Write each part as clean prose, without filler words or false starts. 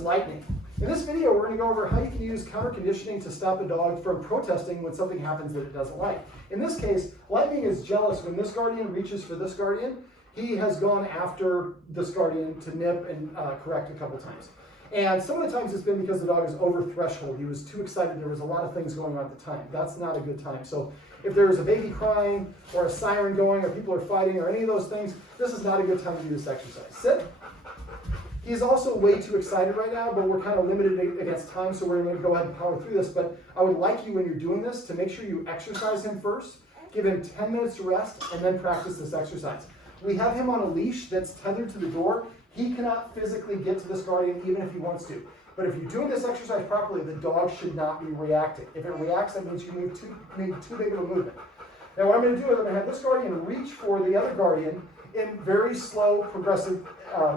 lightning. In this video, we're going to go over how you can use counter conditioning to stop a dog from protesting when something happens that it doesn't like. In this case, Lightning is jealous when this guardian reaches for this guardian. He has gone after this guardian to nip and correct a couple times. And some of the times it's been because the dog is over threshold. He was too excited. There was a lot of things going on at the time. That's not a good time. So if there's a baby crying or a siren going or people are fighting or any of those things, this is not a good time to do this exercise. Sit. He's also way too excited right now, but we're kind of limited against time, so we're going to go ahead and power through this. But I would like you, when you're doing this, to make sure you exercise him first, give him 10 minutes to rest, and then practice this exercise. We have him on a leash that's tethered to the door. He cannot physically get to this guardian even if he wants to. But if you're doing this exercise properly, the dog should not be reacting. If it reacts, that means you made too big of a movement. Now what I'm going to do is I'm going to have this guardian reach for the other guardian in very slow, progressive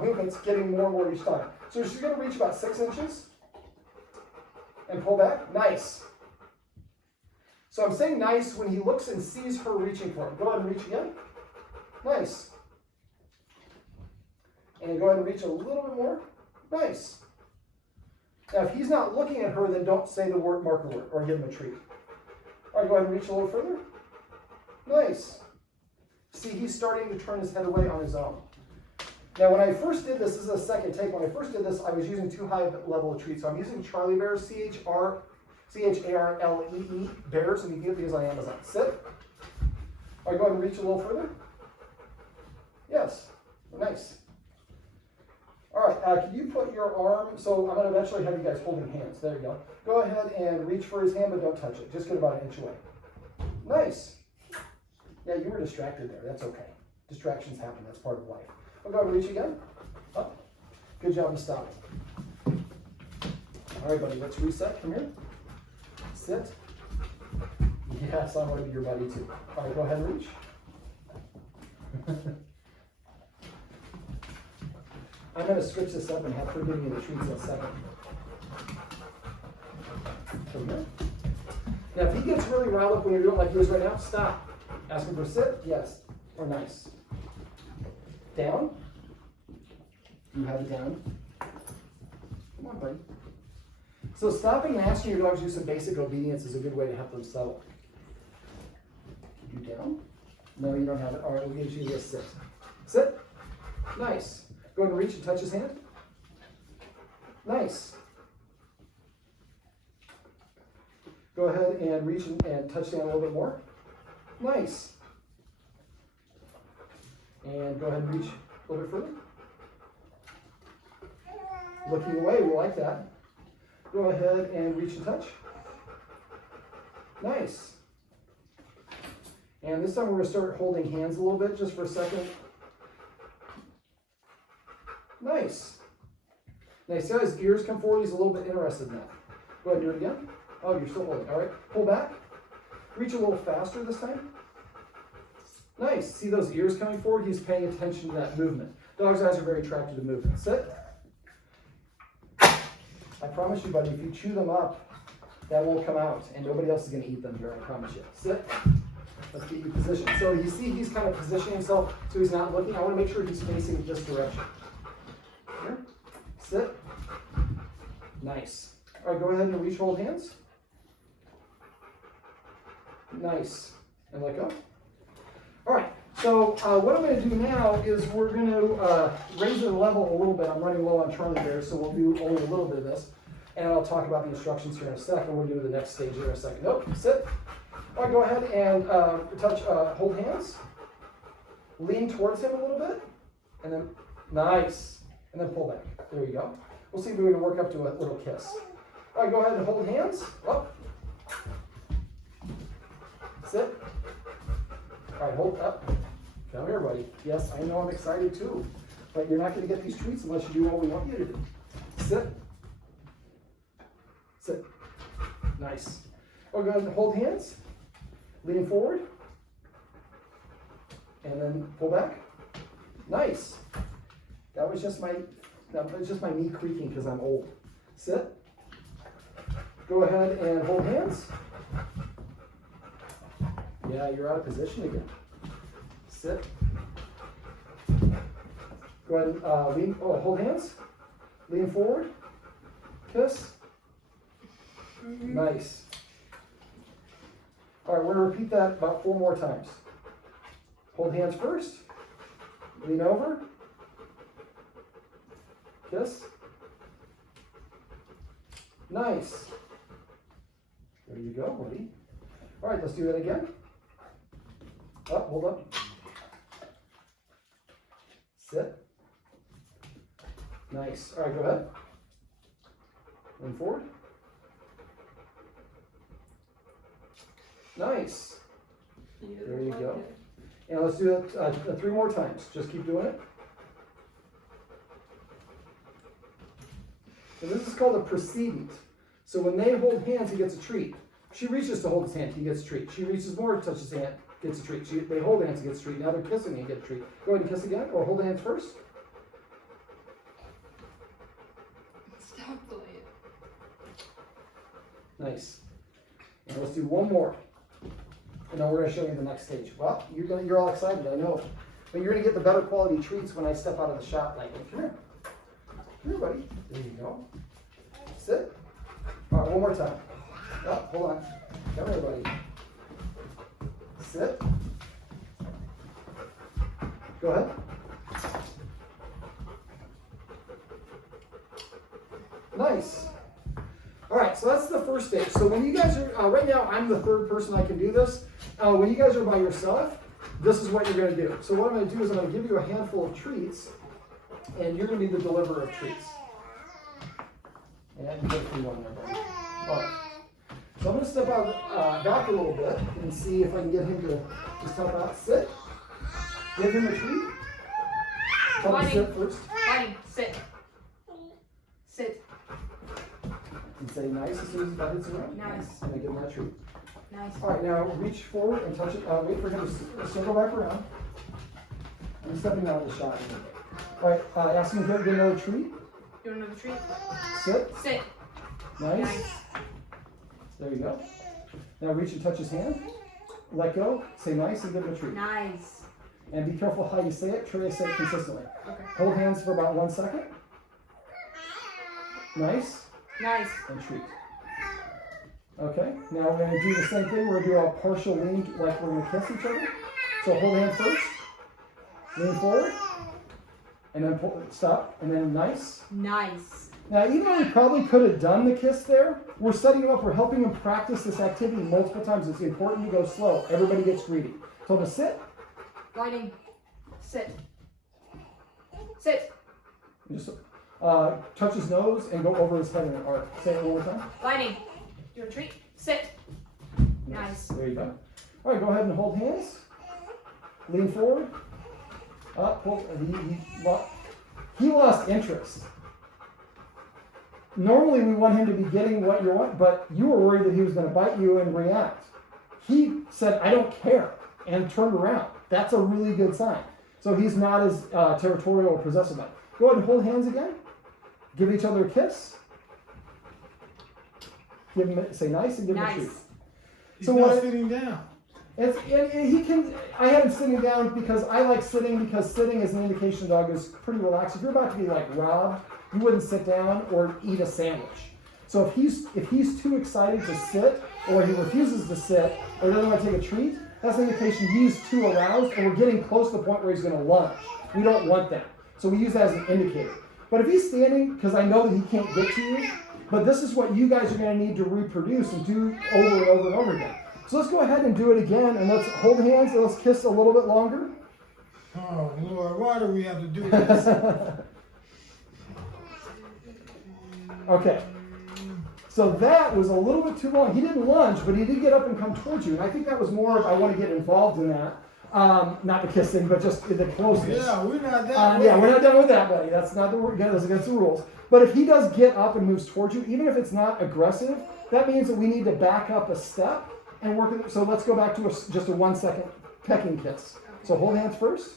movements, getting more and more each time. So she's going to reach about 6 inches and pull back. Nice. So I'm saying nice when he looks and sees her reaching for him. Go ahead and reach again. Nice. And go ahead and reach a little bit more. Nice. Now, if he's not looking at her, then don't say the marker word or give him a treat. All right, go ahead and reach a little further. Nice. See, he's starting to turn his head away on his own. Now, when I first did this is a second take. When I first did this, I was using too high a level of treat. So I'm using Charlie Bears, C-H-A-R-L-E-E, Bears, and you can get these on Amazon. Sit. All right, go ahead and reach a little further. Yes. Nice. All right, can you put your arm, so I'm going to eventually have you guys holding hands. There you go. Go ahead and reach for his hand, but don't touch it. Just get about 1 inch away. Nice. Yeah, you were distracted there. That's okay. Distractions happen. That's part of life. I'll go ahead and reach again. Up. Good job of stopping. All right, buddy, let's reset. Come here. Sit. Yes, I want to be your buddy too. All right, go ahead and reach. I'm going to switch this up and have her give me the treats in a second. Come here. Now, if he gets really riled up when you're doing like he is right now, stop. Ask him for sit, yes, or nice. Down. You have it down. Come on, buddy. So stopping and asking your dog to do some basic obedience is a good way to help them settle. You down? No, you don't have it. All right, we'll get you to sit. Sit. Nice. Go ahead and reach and touch his hand. Nice. Go ahead and reach and touch down a little bit more. Nice. And go ahead and reach a little bit further. Looking away, we like that. Go ahead and reach and touch. Nice. And this time we're going to start holding hands a little bit just for a second. Nice. Nice. See how his ears come forward? He's a little bit interested in that. Go ahead and do it again. Oh, you're still holding. All right. Pull back. Reach a little faster this time. Nice. See those ears coming forward? He's paying attention to that movement. Dog's eyes are very attracted to movement. Sit. I promise you, buddy, if you chew them up, that won't come out, and nobody else is going to eat them here. I promise you. Sit. Let's get you positioned. So you see he's kind of positioning himself so he's not looking. I want to make sure he's facing this direction. Here. Sit. Nice. All right, go ahead and reach, hold hands. Nice. And let go. All right, so what I'm going to do now is we're going to raise the level a little bit. I'm running low on Charlie Bears, so we'll do only a little bit of this. And I'll talk about the instructions here in a second. We'll do the next stage here in a second. Nope, sit. All right, go ahead and hold hands. Lean towards him a little bit. And then, nice. And then pull back. There you go. We'll see if we can work up to a little kiss. All right, go ahead and hold hands. Up. Sit. All right, hold up. Come here, buddy. Yes, I know I'm excited too. But you're not going to get these treats unless you do what we want you to do. Sit. Sit. Nice. Oh, go ahead and hold hands. Lean forward. And then pull back. Nice. That was just my knee creaking because I'm old. Sit. Go ahead and hold hands. Yeah, you're out of position again. Sit. Go ahead and hold hands. Lean forward. kiss. Nice. All right, we're going to repeat that about 4 more times. Hold hands first. Lean over. Kiss. Nice. There you go, buddy. All right, let's do that again. Up, hold up. Sit. Nice. All right, go ahead. Lean forward. Nice. There you go. And let's do it 3 more times. Just keep doing it. And this is called a precedent. So when they hold hands, he gets a treat. She reaches to hold his hand, he gets a treat. She reaches more, touches his hand, gets a treat. They hold hands, he gets a treat. Now they're kissing, he gets a treat. Go ahead and kiss again, or hold hands first. Stop playing. Nice. And let's do 1 more. And then we're going to show you the next stage. Well, you're all excited, I know. But you're going to get the better quality treats when I step out of the shot. Like, come here. Come here, buddy. There you go. Sit. All right, 1 more time. Oh, hold on. Come here, buddy. Sit. Go ahead. Nice. All right, so that's the first stage. So when you guys are, right now I'm the 3rd person I can do this. When you guys are by yourself, this is what you're going to do. So what I'm going to do is I'm going to give you a handful of treats, and you're going to be the deliverer of treats. And you get free one there, buddy. All right. So I'm going to step out back a little bit and see if I can get him to just help out. Sit. Give him a treat. Tell him to sit first. Buddy, sit. Sit. And say nice as soon as that hits around. Nice. And then give him that treat. Nice. All right, now reach forward and touch it. Wait for him to circle back around. I'm stepping out of the shot. All right, ask him to get another treat. You want another treat? Sit. Sit. Nice. There you go. Now reach and touch his hand. Let go. Say nice and give him a treat. Nice. And be careful how you say it. Try to say it consistently. Okay. Hold hands for about 1 second. Nice. Nice. And treat. Okay. Now we're going to do the same thing. We're going to do a partial lean, like we're going to kiss each other. So hold hand first. Lean forward. And then pull, stop. And then nice. Nice. Now, even though we probably could have done the kiss there, we're setting him up. We're helping him practice this activity multiple times. It's important to go slow. Everybody gets greedy. So to sit. Lighting. Sit. Sit. Just touch his nose and go over his head in an arc. Say it one more time. Lighting. Your treat. Sit. Nice. There you go. All right, go ahead and hold hands. Lean forward. Up. Pull. He lost interest. Normally we want him to be getting what you want, but you were worried that he was going to bite you and react. He said, I don't care, and turned around. That's a really good sign. So he's not as territorial or possessive about it. Go ahead and hold hands again. Give each other a kiss. Give him, say nice and give him a treat. He's not sitting down. He can. I had him sitting down because I like sitting, because sitting is an indication the dog is pretty relaxed. If you're about to be like robbed, you wouldn't sit down or eat a sandwich. So if he's too excited to sit, or he refuses to sit, or doesn't want to take a treat, that's an indication he's too aroused, and we're getting close to the point where he's going to lunge. We don't want that. So we use that as an indicator. But if he's standing, because I know that he can't get to you, but this is what you guys are going to need to reproduce and do over and over and over again. So let's go ahead and do it again, and let's hold hands and let's kiss a little bit longer. Oh, Lord, why do we have to do this? Okay. So that was a little bit too long. He didn't lunge, but he did get up and come towards you. And I think that was more of, I want to get involved in that. Not the kissing, but just the closeness. Yeah, we're not done. Yeah, we're not done with that, buddy. That's not the word. That's against the rules. But if he does get up and moves towards you, even if it's not aggressive, that means that we need to back up a step and work it. So let's go back to just a 1 second pecking kiss. So hold hands first.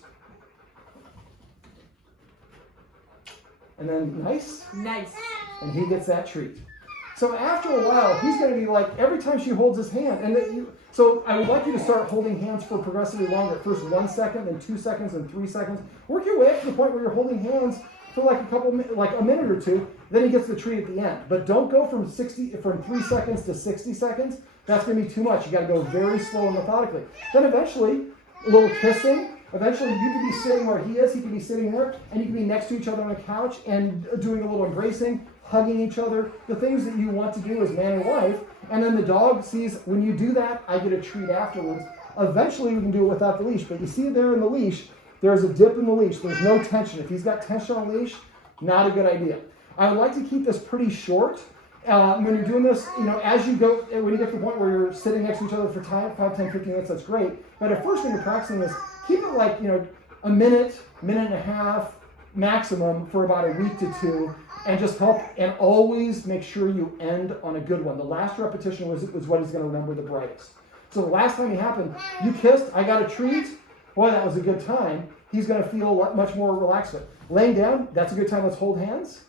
And then nice. Nice. And he gets that treat. So after a while, he's going to be like, every time she holds his hand. So I would like you to start holding hands for progressively longer. First 1 second, then 2 seconds, then 3 seconds. Work your way up to the point where you're holding hands for like a minute or two. then he gets the treat at the end. But don't go from 3 seconds to 60 seconds. That's going to be too much. You got to go very slow and methodically. Then eventually, a little kissing. Eventually, you can be sitting where he is. He can be sitting there, and you can be next to each other on a couch and doing a little embracing, hugging each other, the things that you want to do as man and wife. And then the dog sees, when you do that, I get a treat afterwards. Eventually, we can do it without the leash. But you see there in the leash, there's a dip in the leash. There's no tension. If he's got tension on the leash, not a good idea. I would like to keep this pretty short. When you're doing this, as you go, when you get to the point where you're sitting next to each other for 5, 10, 15 minutes, that's great. But at first, when you're practicing this, keep it like, a minute and a half maximum for about a week to 2, and just help, and always make sure you end on a good one. The last repetition was what he's going to remember the brightest. So the last time it happened, you kissed, I got a treat, boy, that was a good time. He's going to feel much more relaxed with it. Laying down, that's a good time. Let's hold hands.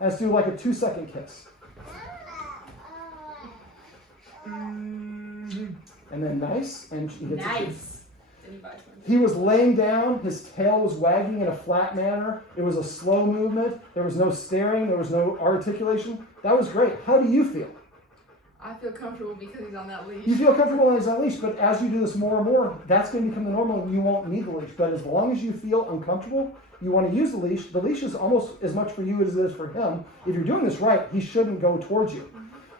And let's do like a 2-second kiss. And then nice, and he gets a treat. He was laying down, his tail was wagging in a flat manner. It was a slow movement. There was no staring, there was no articulation. That was great. How do you feel? I feel comfortable because he's on that leash. You feel comfortable when he's on leash, but as you do this more and more, that's going to become the normal and you won't need the leash. But as long as you feel uncomfortable, you want to use the leash. The leash is almost as much for you as it is for him. If you're doing this right, he shouldn't go towards you.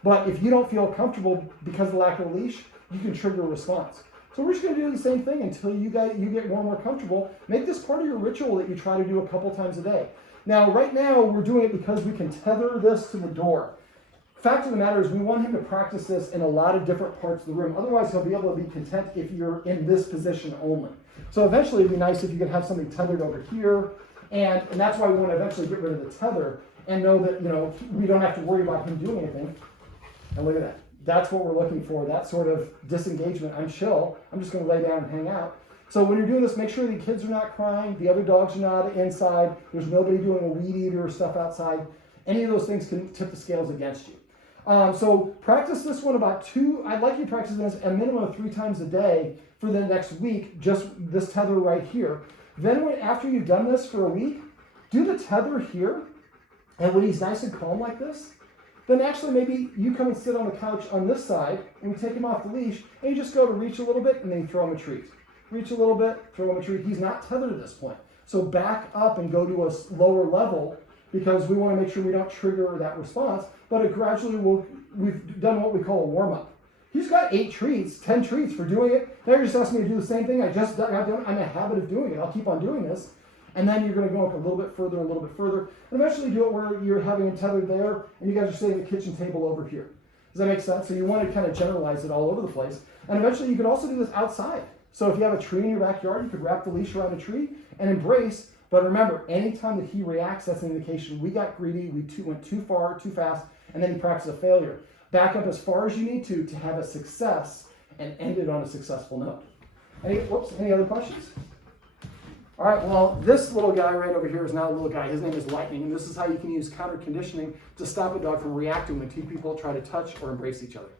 But if you don't feel comfortable because of the lack of a leash, you can trigger a response. So we're just going to do the same thing until you get more and more comfortable. Make this part of your ritual that you try to do a couple times a day. Now, right now, we're doing it because we can tether this to the door. Fact of the matter is we want him to practice this in a lot of different parts of the room. Otherwise, he'll be able to be content if you're in this position only. So eventually, it'd be nice if you could have something tethered over here. And that's why we want to eventually get rid of the tether and know that, we don't have to worry about him doing anything. And look at that. That's what we're looking for, that sort of disengagement. I'm chill. I'm just going to lay down and hang out. So when you're doing this, make sure the kids are not crying, the other dogs are not inside, there's nobody doing a weed eater or stuff outside. Any of those things can tip the scales against you. So practice this one I'd like you to practice this a minimum of 3 times a day for the next week, just this tether right here. Then after you've done this for a week, do the tether here, and when he's nice and calm like this, then actually maybe you come and sit on the couch on this side, and we take him off the leash, and you just go to reach a little bit, and then you throw him a treat. Reach a little bit, throw him a treat. He's not tethered at this point. So back up and go to a lower level, because we want to make sure we don't trigger that response, but it gradually we've done what we call a warm-up. He's got 8 treats, 10 treats for doing it. Now you're just asking me to do the same thing. I'm in a habit of doing it. I'll keep on doing this. And then you're going to go up a little bit further, and eventually do it where you're having it tethered there, and you guys are sitting at the kitchen table over here. Does that make sense? So you want to kind of generalize it all over the place. And eventually you could also do this outside. So if you have a tree in your backyard, you could wrap the leash around a tree and embrace. But remember, anytime that he reacts, that's an indication we got greedy, we went too far, too fast, and then he practiced a failure. Back up as far as you need to have a success and end it on a successful note. Any other questions? All right, well, this little guy right over here is not a little guy. His name is Lightning, and this is how you can use counterconditioning to stop a dog from reacting when 2 people try to touch or embrace each other.